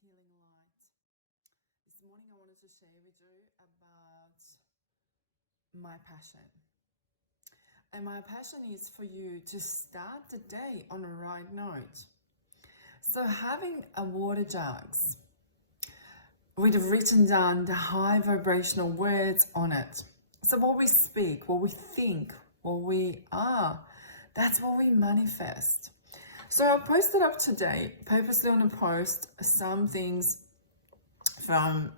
healing light. This morning I wanted to share with you about my passion. And my passion is for you to start the day on the right note. So having a water jugs with written down the high vibrational words on it. So what we speak, what we think, what we are, that's what we manifest. So I posted up today, purposely on a post, some things from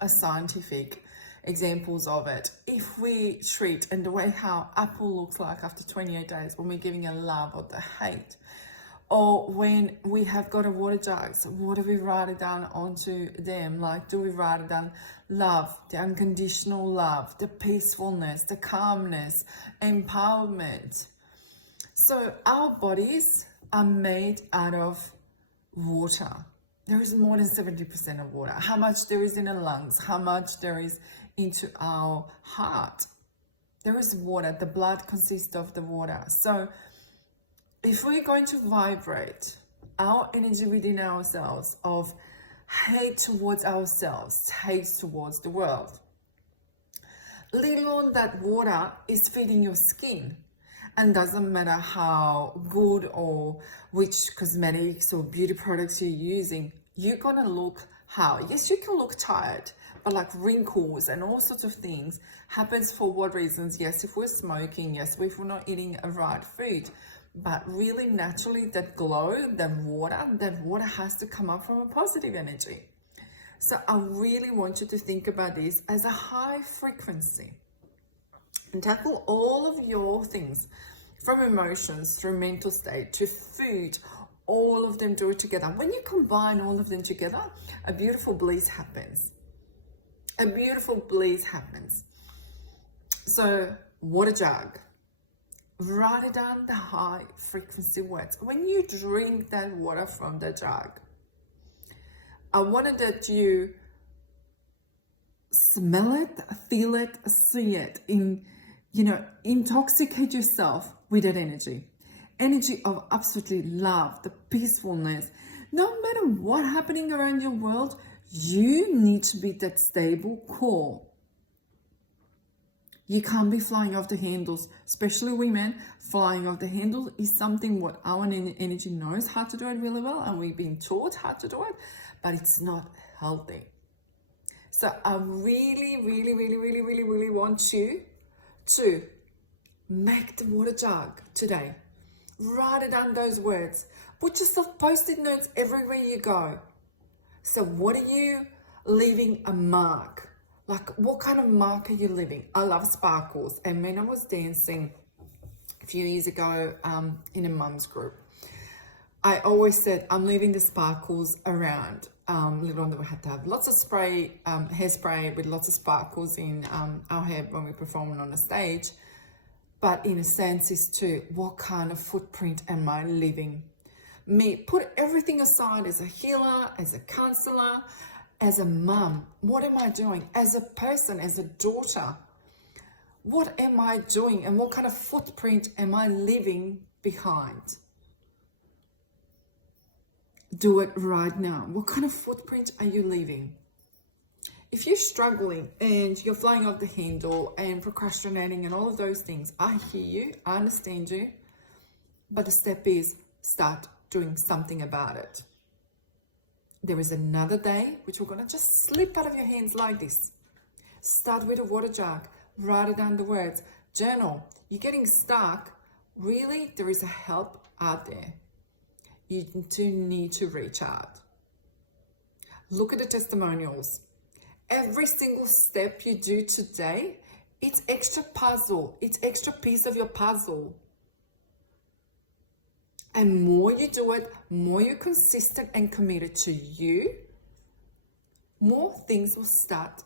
a scientific examples of it. If we treat, and the way how apple looks like after 28 days, when we're giving a love or the hate, or when we have got a water jugs, what do we write it down onto them? Like, do we write it down love, the unconditional love, the peacefulness, the calmness, empowerment? So our bodies are made out of water. There is more than 70% of water. How much there is in our lungs, how much there is into our heart. There is water. The blood consists of the water. So if we're going to vibrate our energy within ourselves of hate towards ourselves, hate towards the world, little on that water is feeding your skin. And doesn't matter how good or which cosmetics or beauty products you're using, you're gonna look how? Yes, you can look tired, but like wrinkles and all sorts of things happens for what reasons? Yes, if we're smoking, yes, if we're not eating a right food, but really naturally that glow, that water has to come up from a positive energy. So I really want you to think about this as a high frequency. And tackle all of your things, from emotions through mental state to food, all of them, do it together. When you combine all of them together, a beautiful bliss happens. A beautiful bliss happens. So water jug, write it down the high frequency words. When you drink that water from the jug, I wanted that you smell it, feel it, see it, intoxicate yourself with that energy of absolutely love, the peacefulness. No matter what's happening around your world, you need to be that stable core. You can't be flying off the handles, especially women. Flying off the handle is something what our energy knows how to do it really well, and we've been taught how to do it, but it's not healthy. So I really want you to make the water jug today. Write it down, those words. Put yourself post-it notes everywhere you go. So what are you leaving a mark? Like, what kind of mark are you leaving? I love sparkles. And when I was dancing a few years ago in a mum's group, I always said, I'm leaving the sparkles around. Later on, we had to have lots of spray, hairspray with lots of sparkles in our hair when we perform on the stage. But in a sense is to, what kind of footprint am I leaving? Me, put everything aside as a healer, as a counselor, as a mum. What am I doing? As a person, as a daughter, what am I doing? And what kind of footprint am I leaving behind? Do it right now. What kind of footprint are you leaving? If you're struggling and you're flying off the handle and procrastinating and all of those things, I hear you, I understand you, but the step is start doing something about it. There is another day which we're gonna just slip out of your hands like this. Start with a water jug, write it down the words, journal. You're getting stuck. Really, there is a help out there. You do need to reach out. Look at the testimonials. Every single step you do today, it's extra puzzle. It's extra piece of your puzzle. And more you do it, more you're consistent and committed to you, more things will start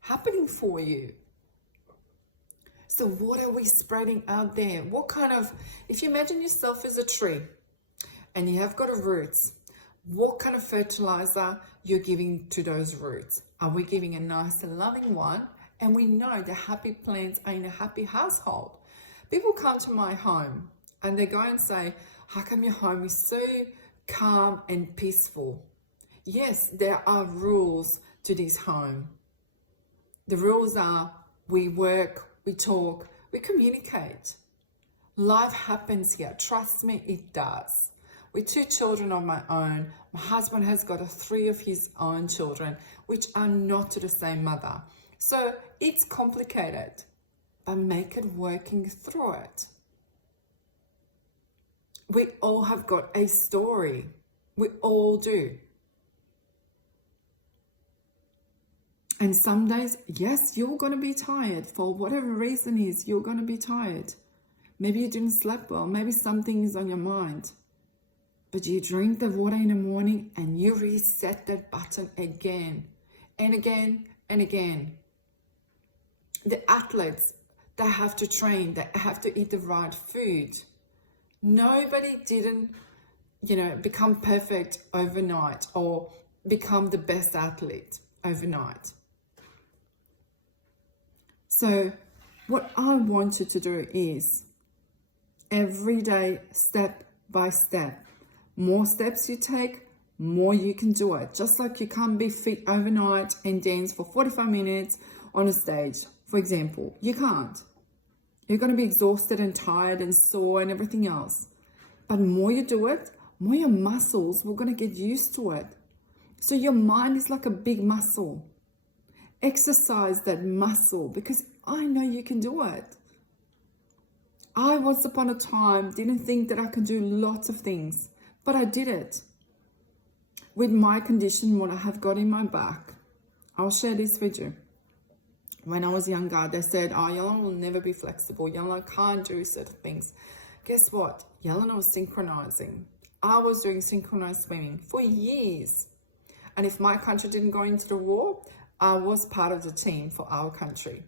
happening for you. So what are we spreading out there? What kind of, if you imagine yourself as a tree and you have got a roots, what kind of fertilizer you're giving to those roots? Are we giving a nice and loving one? And we know the happy plants are in a happy household. People come to my home and they go and say, how come your home is so calm and peaceful? Yes, there are rules to this home. The rules are we work, we talk, we communicate. Life happens here. Trust me, it does. With 2 children of my own, my husband has got 3 of his own children, which are not to the same mother. So it's complicated, but make it working through it. We all have got a story. We all do. And some days, yes, you're going to be tired. For whatever reason is, you're going to be tired. Maybe you didn't sleep well. Maybe something is on your mind. But you drink the water in the morning and you reset that button again and again and again. The athletes, they have to train. They have to eat the right food. Nobody didn't, become perfect overnight or become the best athlete overnight. So what I wanted to do is every day, step by step. More steps you take, more you can do it. Just like you can't be fit overnight and dance for 45 minutes on a stage, for example. You can't. You're going to be exhausted and tired and sore and everything else. But more you do it, more your muscles will going to get used to it. So your mind is like a big muscle. Exercise that muscle because I know you can do it. I once upon a time didn't think that I could do lots of things, but I did it. With my condition, what I have got in my back, I'll share this with you. When I was younger, they said, Jelena will never be flexible. Jelena can't do certain things. Guess what? Jelena was synchronizing. I was doing synchronized swimming for years. And if my country didn't go into the war, I was part of the team for our country.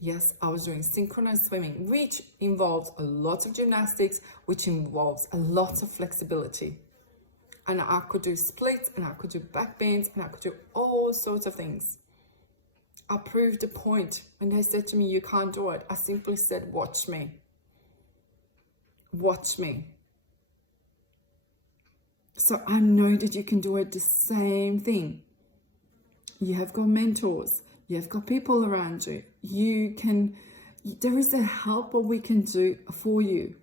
Yes, I was doing synchronized swimming, which involves a lot of gymnastics, which involves a lot of flexibility. And I could do splits, and I could do back bends, and I could do all sorts of things. I proved the point. When they said to me, you can't do it, I simply said, watch me. Watch me. So I know that you can do it the same thing. You have got mentors. You have got people around you. There is a help what we can do for you.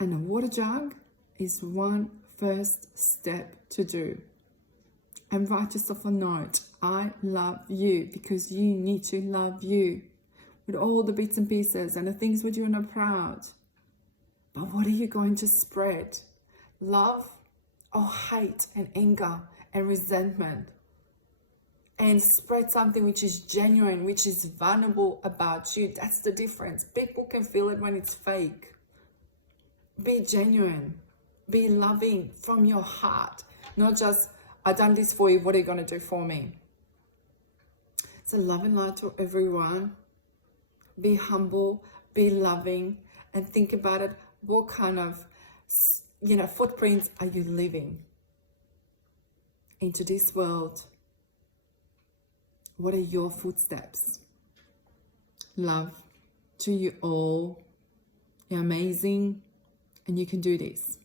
And a water jug is one first step to do. And write yourself a note. I love you because you need to love you with all the bits and pieces and the things which you're not proud. But what are you going to spread? Love or hate and anger and resentment? And spread something which is genuine, which is vulnerable about you. That's the difference. People can feel it when it's fake. Be genuine. Be loving from your heart. Not just, I've done this for you, what are you going to do for me? So love and light to everyone. Be humble, be loving, and think about it. What kind of, footprints are you leaving into this world? What are your footsteps? Love to you all. You're amazing, and you can do this.